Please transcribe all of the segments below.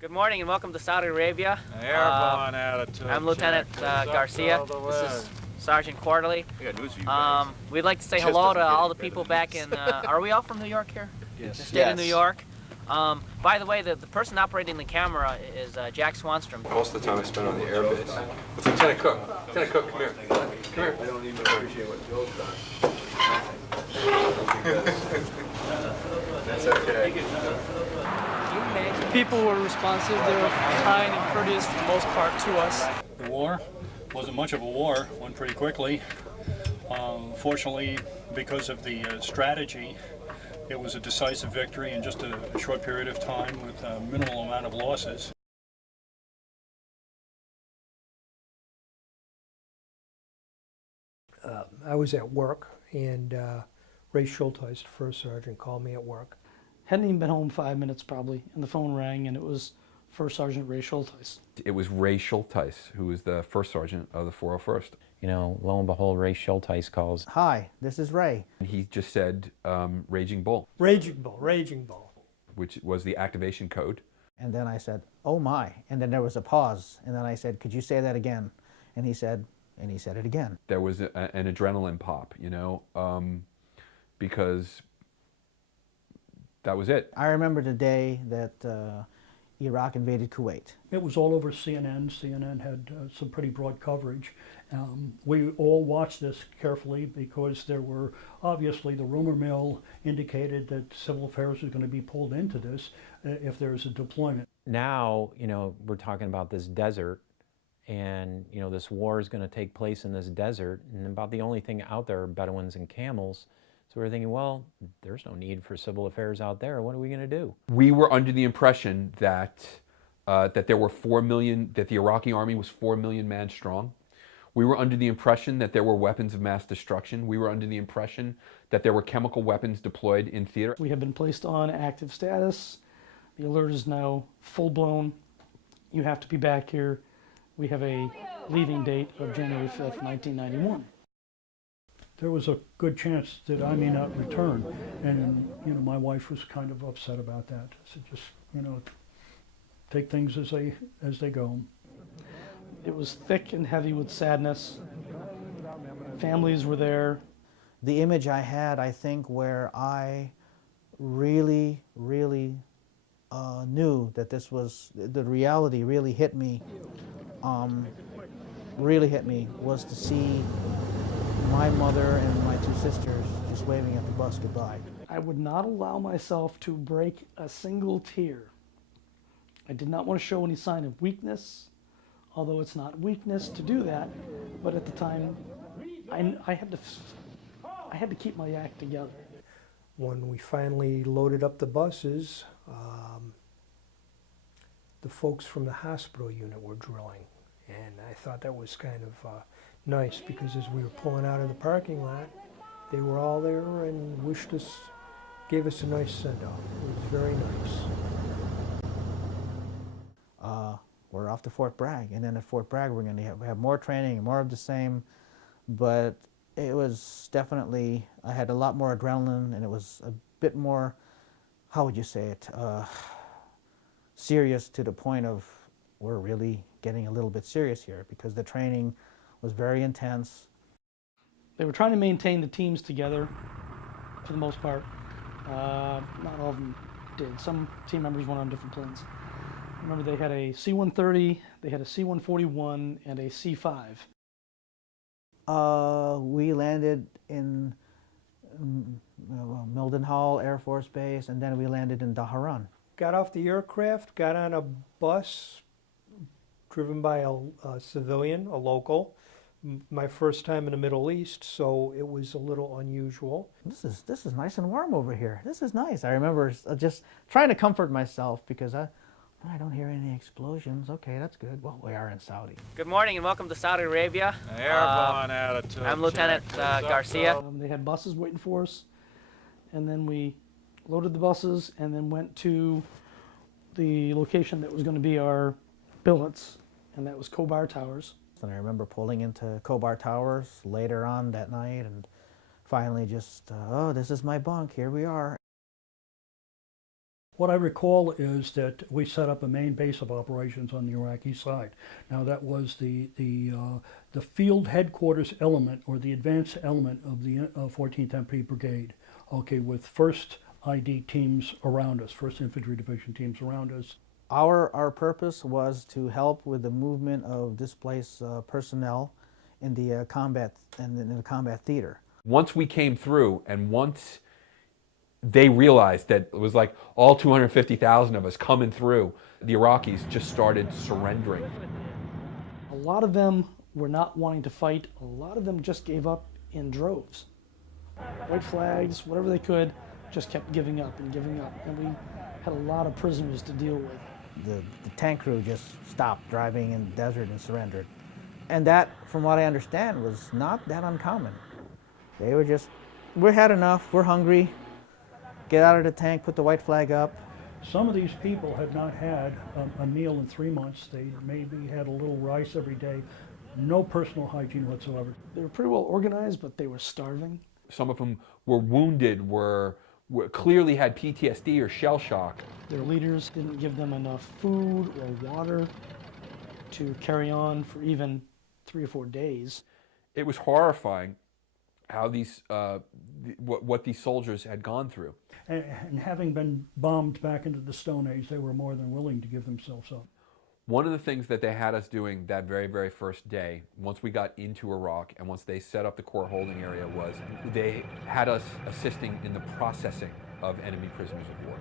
Good morning and welcome to Saudi Arabia. Airborne attitude. I'm Lieutenant Garcia. This is Sergeant Quarterly. I got news for you guys. We'd like to say Just hello doesn't to get all any the people better back than in, this. are we all from New York here? Yes. The state of New York. By the way, the person operating the camera is Jack Swanstrom. Most of the time I spend on the air base. It's Lieutenant Cook. Lieutenant Cook, come here. Come here. I don't even appreciate what Joe's done. That's okay. People were responsive. They were kind and courteous for the most part to us. The war wasn't much of a war, went pretty quickly. Fortunately, because of the strategy, it was a decisive victory in just a short period of time with a minimal amount of losses. I was at work, and Ray Schulteis, the first sergeant, called me at work. Hadn't even been home 5 minutes probably, and the phone rang, and it was First Sergeant Ray Schulteis. It was Ray Schulteis, who was the first sergeant of the 401st. You know, lo and behold, Ray Schulteis calls. Hi, this is Ray. And he just said, Raging Bull. Raging Bull, Raging Bull. Which was the activation code. And then I said, oh my. And then there was a pause. And then I said, could you say that again? And he said it again. There was an adrenaline pop, you know, because that was it. I remember the day that Iraq invaded Kuwait. It was all over CNN. CNN had some pretty broad coverage. We all watched this carefully because there were, obviously, the rumor mill indicated that civil affairs was going to be pulled into this if there was a deployment. Now, you know, we're talking about this desert, and, you know, this war is going to take place in this desert, and about the only thing out there are Bedouins and camels. So we're thinking, well, there's no need for civil affairs out there. What are we going to do? We were under the impression that that there were 4 million, that the Iraqi army was 4 million man strong. We were under the impression that there were weapons of mass destruction. We were under the impression that there were chemical weapons deployed in theater. We have been placed on active status. The alert is now full-blown. You have to be back here. We have a leaving date of January 5th, 1991. There was a good chance that I may not return, and you know, my wife was kind of upset about that. So just, you know, take things as they go. It was thick and heavy with sadness. Families were there. The image I had, I think, where I really knew that this was, the reality really hit me, was to see my mother and my two sisters just waving at the bus goodbye. I would not allow myself to break a single tear. I did not want to show any sign of weakness, although it's not weakness to do that, but at the time, I had to keep my act together. When we finally loaded up the buses, the folks from the hospital unit were drilling, and I thought that was kind of nice, because as we were pulling out of the parking lot, they were all there and wished us, gave us a nice send-off. It was very nice. We're off to Fort Bragg, and then at Fort Bragg we're going to have more training and more of the same, but it was definitely, I had a lot more adrenaline, and it was a bit more, how would you say it, serious, to the point of we're really getting a little bit serious here, because the training was very intense. They were trying to maintain the teams together for the most part. Not all of them did. Some team members went on different planes. Remember, they had a C-130, they had a C-141, and a C-5. We landed in Mildenhall Air Force Base, and then we landed in Dhahran. Got off the aircraft, got on a bus driven by a civilian, a local. My first time in the Middle East, so it was a little unusual. This is nice and warm over here. This is nice. I remember just trying to comfort myself, because I don't hear any explosions. Okay, that's good. Well, we are in Saudi. Good morning and welcome to Saudi Arabia. Airborne attitude. I'm Lieutenant Garcia. They had buses waiting for us, and then we loaded the buses and then went to the location that was going to be our billets, and that was Khobar Towers. And I remember pulling into Khobar Towers later on that night, and finally just, oh, this is my bunk, here we are. What I recall is that we set up a main base of operations on the Iraqi side. Now that was the field headquarters element, or the advanced element of the 14th MP Brigade. Okay, with 1st ID teams around us, 1st Infantry Division teams around us. Our purpose was to help with the movement of displaced personnel in the combat theater. Once we came through, and once they realized that it was like all 250,000 of us coming through, the Iraqis just started surrendering. A lot of them were not wanting to fight. A lot of them just gave up in droves. White flags, whatever they could, just kept giving up and giving up. And we had a lot of prisoners to deal with. The tank crew just stopped driving in the desert and surrendered. And that, from what I understand, was not that uncommon. They were just, we had enough, we're hungry, get out of the tank, put the white flag up. Some of these people had not had a meal in 3 months. They maybe had a little rice every day, no personal hygiene whatsoever. They were pretty well organized, but they were starving. Some of them were wounded, were clearly had PTSD or shell shock. Their leaders didn't give them enough food or water to carry on for even 3 or 4 days. It was horrifying how these, what these soldiers had gone through. And having been bombed back into the Stone Age, they were more than willing to give themselves up. One of the things that they had us doing that very, very first day, once we got into Iraq and once they set up the core holding area, was they had us assisting in the processing of enemy prisoners of war.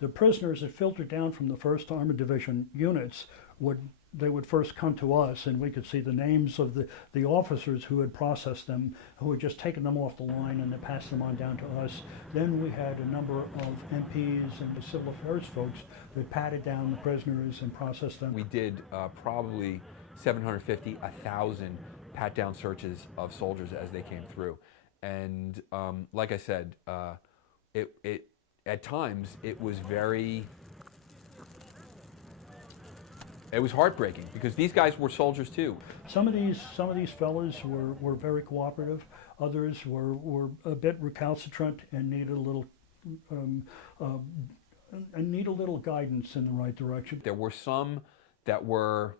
The prisoners that filtered down from the 1st Armored Division units they would first come to us, and we could see the names of the officers who had processed them, who had just taken them off the line and then passed them on down to us. Then we had a number of MPs and the civil affairs folks that patted down the prisoners and processed them. We did probably 750, 1,000 pat-down searches of soldiers as they came through. And like I said, at times it was it was heartbreaking, because these guys were soldiers too. Some of these fellas were very cooperative. Others were a bit recalcitrant and needed a little guidance in the right direction. There were some that were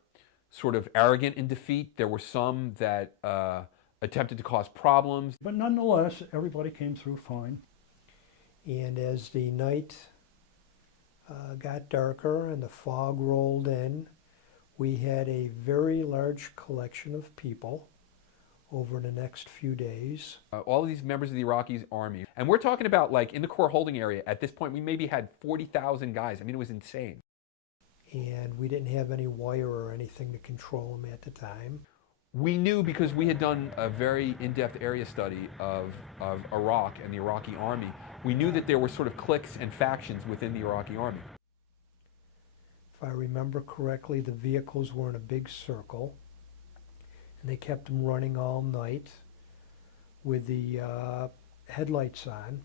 sort of arrogant in defeat. There were some that attempted to cause problems. But nonetheless, everybody came through fine. And as the night got darker and the fog rolled in, we had a very large collection of people over the next few days. All of these members of the Iraqi army, and we're talking about, like, in the core holding area, at this point we maybe had 40,000 guys. I mean, it was insane. And we didn't have any wire or anything to control them at the time. We knew, because we had done a very in-depth area study of Iraq and the Iraqi army, we knew that there were sort of cliques and factions within the Iraqi army. If I remember correctly, the vehicles were in a big circle, and they kept them running all night with the headlights on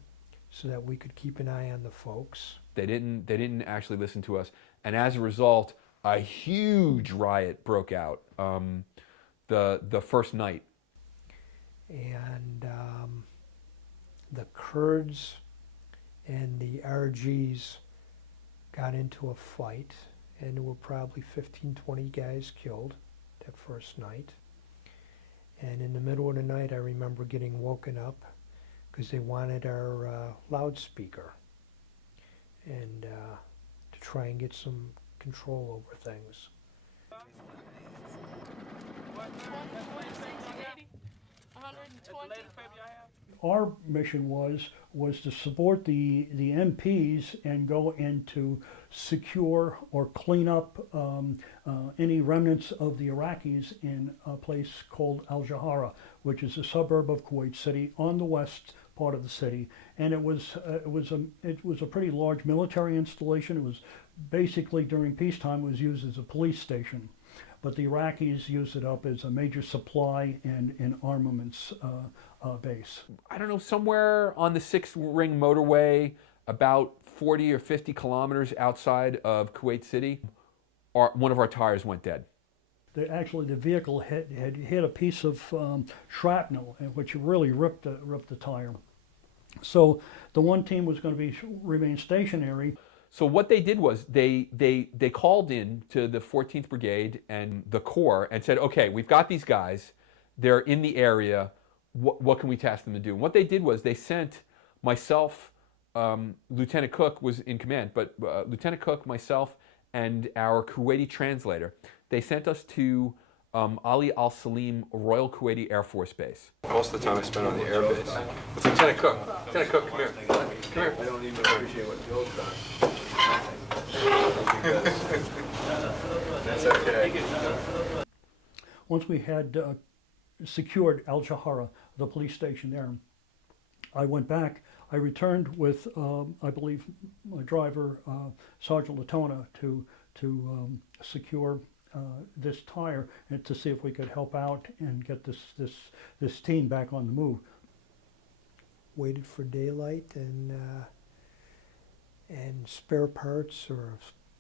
so that we could keep an eye on the folks. They didn't actually listen to us, and as a result, a huge riot broke out the first night. And the Kurds and the RGs got into a fight, and there were probably 15, 20 guys killed that first night. And in the middle of the night, I remember getting woken up because they wanted our loudspeaker and to try and get some control over things. Our mission was to support the MPs and go in to secure or clean up any remnants of the Iraqis in a place called Al-Jahara, which is a suburb of Kuwait City on the west part of the city. And it was a pretty large military installation. It was basically, during peacetime, was used as a police station. But the Iraqis used it up as a major supply and armaments base. I don't know, somewhere on the 6th Ring motorway, about 40 or 50 kilometers outside of Kuwait City, one of our tires went dead. Actually, the vehicle had hit a piece of shrapnel, which really ripped the tire. So the one team was going to remain stationary. So what they did was they called in to the 14th Brigade and the Corps and said, okay, we've got these guys. They're in the area. What can we task them to do? And what they did was they sent myself, Lieutenant Cook was in command, but Lieutenant Cook, myself, and our Kuwaiti translator, they sent us to Ali Al Salim Royal Kuwaiti Air Force Base. Most of the time I spent on the air base. It's Lieutenant Cook. Lieutenant Cook, come here. Come here. I don't even appreciate what Bill's done. That's okay. Once we had secured Al Jahara, the police station there, I went back. I returned with, I believe, my driver, Sergeant Latona, to secure this tire and to see if we could help out and get this team back on the move. Waited for daylight and spare parts or a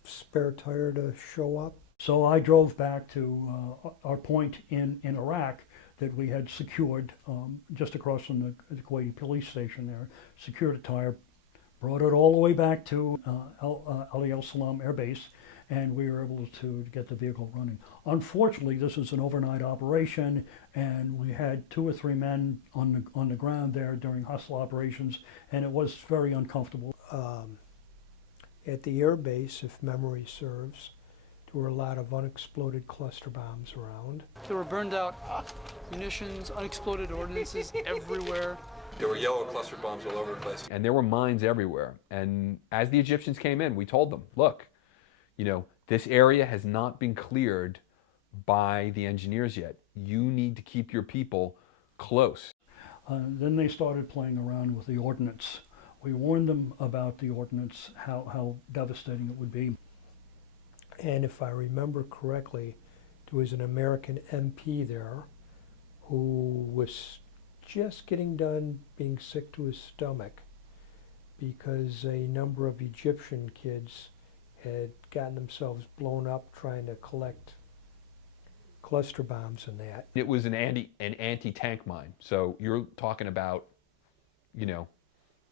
spare tire to show up. So I drove back to our point in Iraq that we had secured just across from the Kuwaiti police station there, secured a tire, brought it all the way back to Ali Al Salam Air Base, and we were able to get the vehicle running. Unfortunately, this was an overnight operation, and we had 2 or 3 men on the ground there during hostile operations, and it was very uncomfortable. At the air base, if memory serves, there were a lot of unexploded cluster bombs around. There were burned out munitions, unexploded ordnances everywhere. There were yellow cluster bombs all over the place. And there were mines everywhere. And as the Egyptians came in, we told them, look, you know, this area has not been cleared by the engineers yet. You need to keep your people close. Then they started playing around with the ordnance. We warned them about the ordnance, how devastating it would be. And if I remember correctly, there was an American MP there who was just getting done being sick to his stomach because a number of Egyptian kids had gotten themselves blown up trying to collect cluster bombs and that. It was an anti-tank mine. So you're talking about, you know,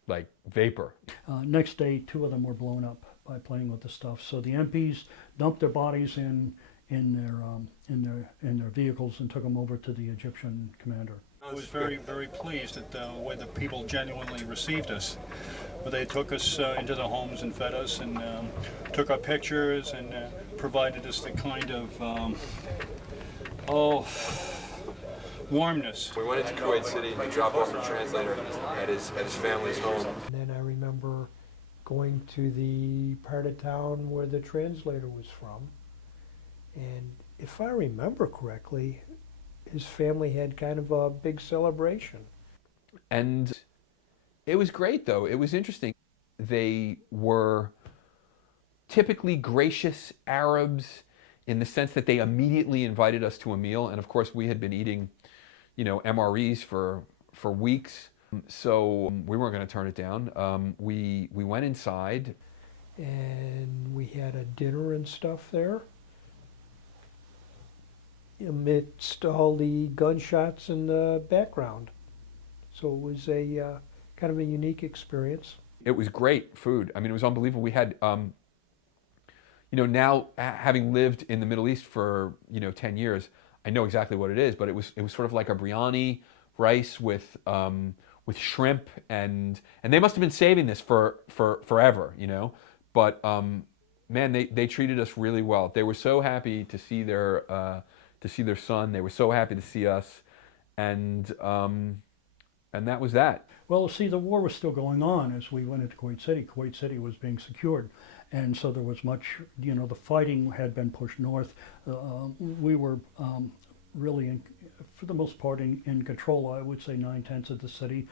like vapor. Next day, 2 of them were blown up by playing with the stuff. So the MPs dumped their bodies in their vehicles and took them over to the Egyptian commander. I was very, very pleased at the way the people genuinely received us. They took us into the homes and fed us and took our pictures and provided us the kind of, warmness. We went into Kuwait City and dropped off the translator at his family's home. And then I remember going to the part of town where the translator was from. And if I remember correctly, his family had kind of a big celebration. And it was great, though. It was interesting. They were typically gracious Arabs in the sense that they immediately invited us to a meal. And of course, we had been eating, you know, MREs for weeks. So we weren't going to turn it down. We went inside. And we had a dinner and stuff there amidst all the gunshots in the background. So it was a kind of a unique experience. It was great food. I mean, it was unbelievable. We had, you know, now having lived in the Middle East for, you know, 10 years, I know exactly what it is, but it was sort of like a biryani, rice with shrimp, and they must have been saving this for forever, you know. But man, they treated us really well. They were so happy to see their son. They were so happy to see us, and that was that. Well, see, the war was still going on as we went into Kuwait City. Kuwait City was being secured, and so there was much, you know, the fighting had been pushed north. We were really, for the most part, in control. I would say 9/10 of the city,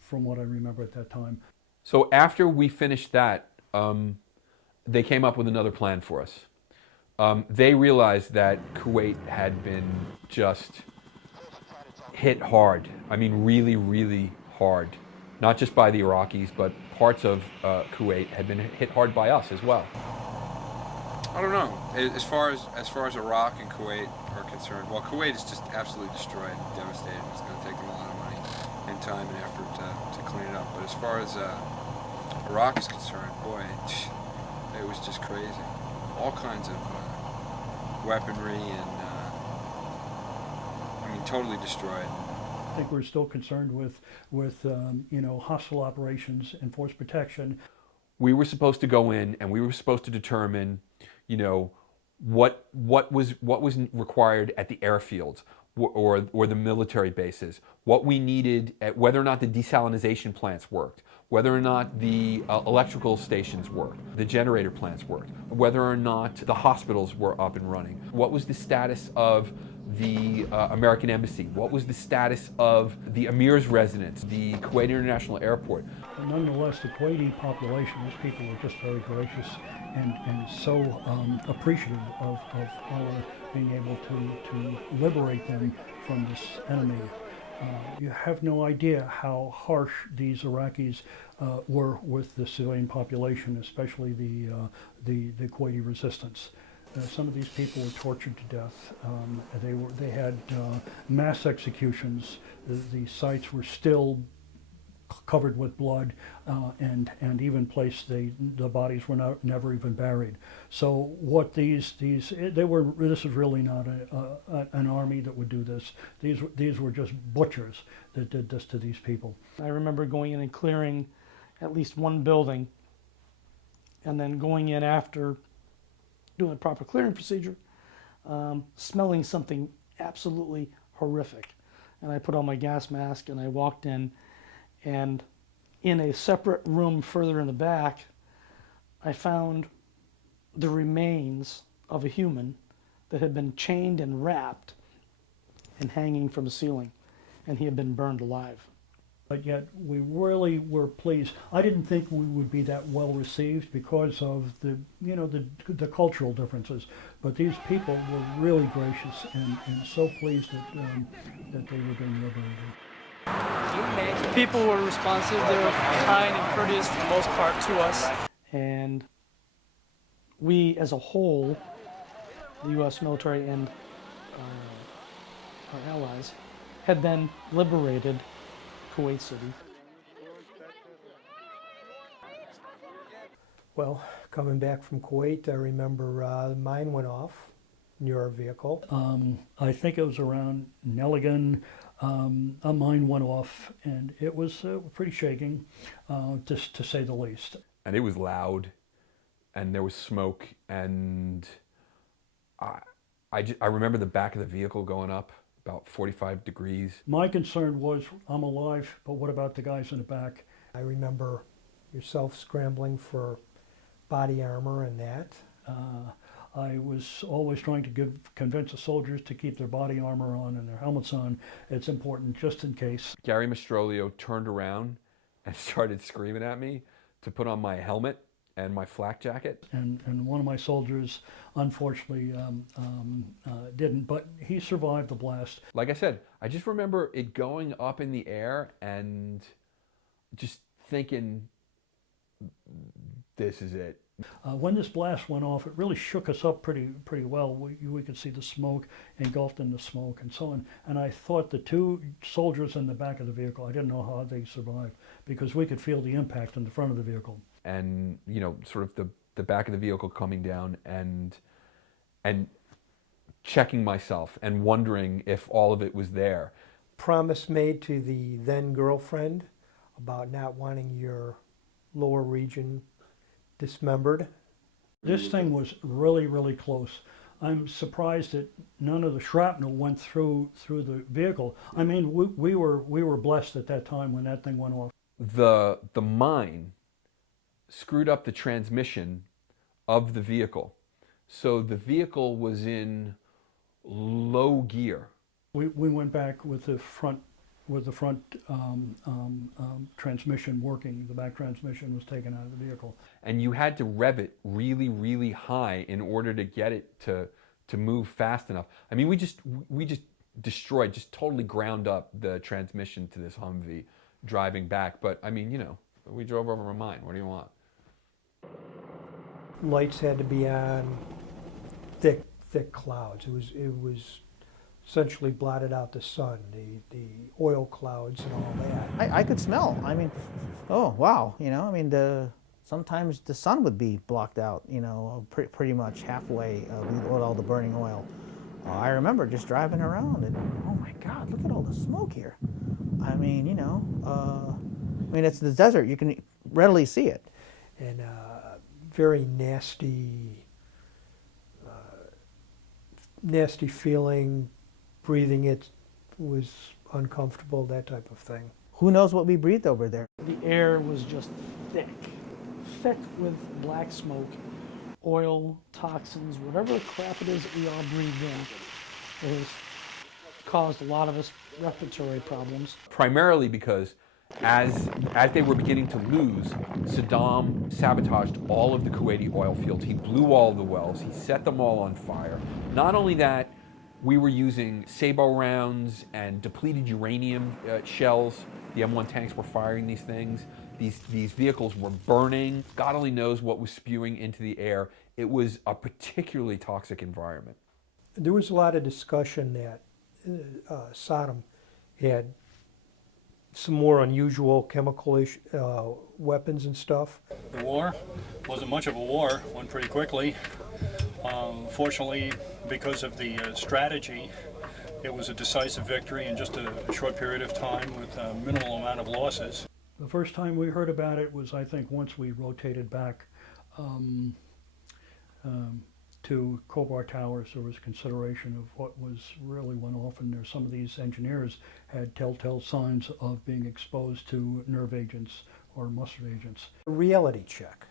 from what I remember at that time. So after we finished that, they came up with another plan for us. They realized that Kuwait had been just hit hard. I mean, really, really hard. Not just by the Iraqis, but parts of Kuwait had been hit hard by us as well. I don't know. As far as Iraq and Kuwait are concerned, well, Kuwait is just absolutely destroyed and devastated. It's going to take them a lot of money and time and effort to clean it up. But as far as Iraq is concerned, boy, it was just crazy. All kinds of weaponry and, I mean, totally destroyed. I think we're still concerned with you know, hostile operations and force protection. We were supposed to go in and we were supposed to determine, you know, what was required at the airfields or the military bases, what we needed, whether or not the desalination plants worked, whether or not the electrical stations worked, the generator plants worked, whether or not the hospitals were up and running, what was the status of the American Embassy, what was the status of the Emir's residence, the Kuwait International Airport. But nonetheless, the Kuwaiti population, these people were just very gracious and so appreciative of our being able to liberate them from this enemy. You have no idea how harsh these Iraqis were with the civilian population, especially the Kuwaiti resistance. Some of these people were tortured to death. They had mass executions. The sites were still covered with blood, and even placed the bodies were never even buried. So what this is really not an army that would do this. These were just butchers that did this to these people. I remember going in and clearing at least one building, and then going in after doing a proper clearing procedure, smelling something absolutely horrific. And I put on my gas mask and I walked in, and in a separate room further in the back, I found the remains of a human that had been chained and wrapped and hanging from the ceiling, and he had been burned alive. But yet we really were pleased. I didn't think we would be that well received because of the cultural differences. But these people were really gracious and so pleased that they were being liberated. People were responsive. They were kind and courteous for the most part to us. And we, as a whole, the U.S. military and our allies, had then liberated Kuwait City. Well, coming back from Kuwait, I remember mine went off near our vehicle. I think it was around Nelligan. A mine went off, and it was pretty shaking, just to say the least. And it was loud, and there was smoke, and I remember the back of the vehicle going up about 45 degrees. My concern was, I'm alive, but what about the guys in the back? I remember yourself scrambling for body armor and that. I was always trying to convince the soldiers to keep their body armor on and their helmets on. It's important just in case. Gary Mastrolio turned around and started screaming at me to put on my helmet and my flak jacket. And one of my soldiers, unfortunately, didn't, but he survived the blast. Like I said, I just remember it going up in the air and just thinking, this is it. When this blast went off, it really shook us up pretty well. We could see the smoke engulfed in the smoke and so on. And I thought the two soldiers in the back of the vehicle, I didn't know how they survived because we could feel the impact in the front of the vehicle. And, you know, sort of the back of the vehicle coming down and checking myself and wondering if all of it was there. Promise made to the then girlfriend about not wanting your lower region dismembered. This thing was really, really close. I'm surprised that none of the shrapnel went through the vehicle. I mean, we were blessed at that time when that thing went off. The mine screwed up the transmission of the vehicle, so the vehicle was in low gear. We went back with the front transmission working. The back transmission was taken out of the vehicle. And you had to rev it really, really high in order to get it to move fast enough. I mean, we just destroyed, just totally ground up the transmission to this Humvee driving back. But I mean, you know, we drove over a mine. What do you want? Lights had to be on thick clouds. It was essentially blotted out the sun, the oil clouds and all that. I could smell. I mean, oh wow, you know. I mean, sometimes the sun would be blocked out, you know, pretty much halfway with all the burning oil. I remember just driving around and oh my God, look at all the smoke here. I mean, you know, I mean it's the desert. You can readily see it. And very nasty feeling. Breathing it was uncomfortable, that type of thing. Who knows what we breathed over there? The air was just thick with black smoke, oil, toxins, whatever crap it is that we all breathe in. It has caused a lot of us respiratory problems. Primarily because as they were beginning to lose, Saddam sabotaged all of the Kuwaiti oil fields. He blew all of the wells. He set them all on fire. Not only that, we were using sabot rounds and depleted uranium shells. The M1 tanks were firing these things. These vehicles were burning. God only knows what was spewing into the air. It was a particularly toxic environment. There was a lot of discussion that Saddam had some more unusual chemical weapons and stuff. The war wasn't much of a war, went pretty quickly. Fortunately, because of the strategy, it was a decisive victory in just a short period of time with a minimal amount of losses. The first time we heard about it was, I think, once we rotated back to Kobar Towers. There was consideration of what was really went off, and there some of these engineers had telltale signs of being exposed to nerve agents or mustard agents. A reality check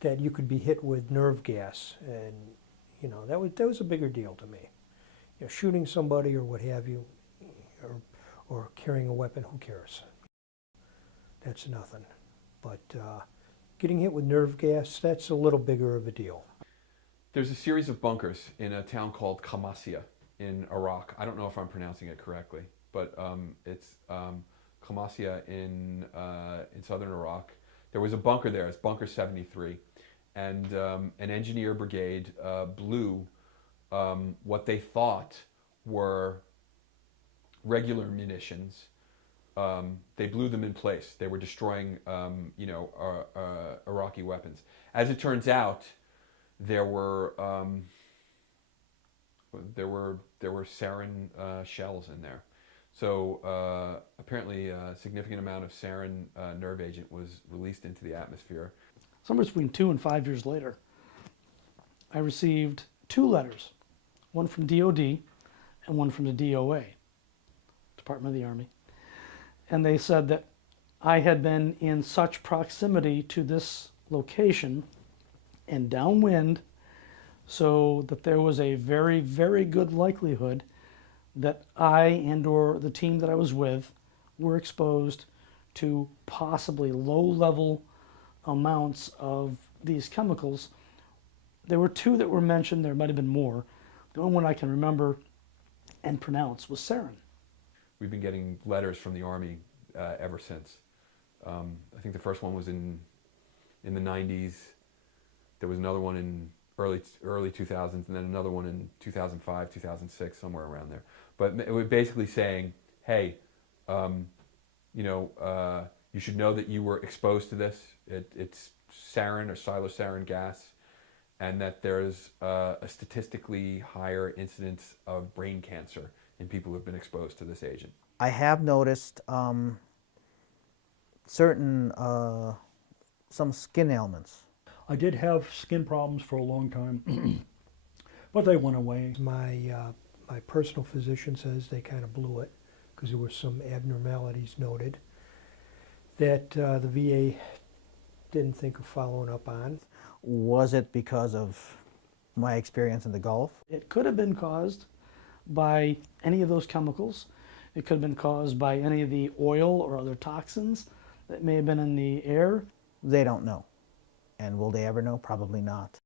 that you could be hit with nerve gas, and you know that was a bigger deal to me. You know, shooting somebody or what have you, or carrying a weapon, who cares? That's nothing. But getting hit with nerve gas, that's a little bigger of a deal. There's a series of bunkers in a town called Qamashia in Iraq. I don't know if I'm pronouncing it correctly, but it's Qamashia in southern Iraq. There was a bunker there. It's Bunker 73, and an engineer brigade blew what they thought were regular munitions. They blew them in place. They were destroying, Iraqi weapons. As it turns out, there were sarin shells in there. So apparently a significant amount of sarin nerve agent was released into the atmosphere. Somewhere between 2 and 5 years later, I received 2 letters, one from DOD and one from the DOA, Department of the Army. And they said that I had been in such proximity to this location and downwind, so that there was a very, very good likelihood that I and or the team that I was with were exposed to possibly low-level amounts of these chemicals. There were 2 that were mentioned. There might have been more. The only one I can remember and pronounce was sarin. We've been getting letters from the Army ever since. I think the first one was in the 90s. There was another one in early 2000s, and then another one in 2005, 2006, somewhere around there. But it was basically saying, hey, you should know that you were exposed to this. It's sarin or silosarin gas, and that there's a statistically higher incidence of brain cancer in people who have been exposed to this agent. I have noticed certain some skin ailments. I did have skin problems for a long time, but they went away. My personal physician says they kind of blew it because there were some abnormalities noted that the VA didn't think of following up on. Was it because of my experience in the Gulf? It could have been caused by any of those chemicals. It could have been caused by any of the oil or other toxins that may have been in the air. They don't know. And will they ever know? Probably not.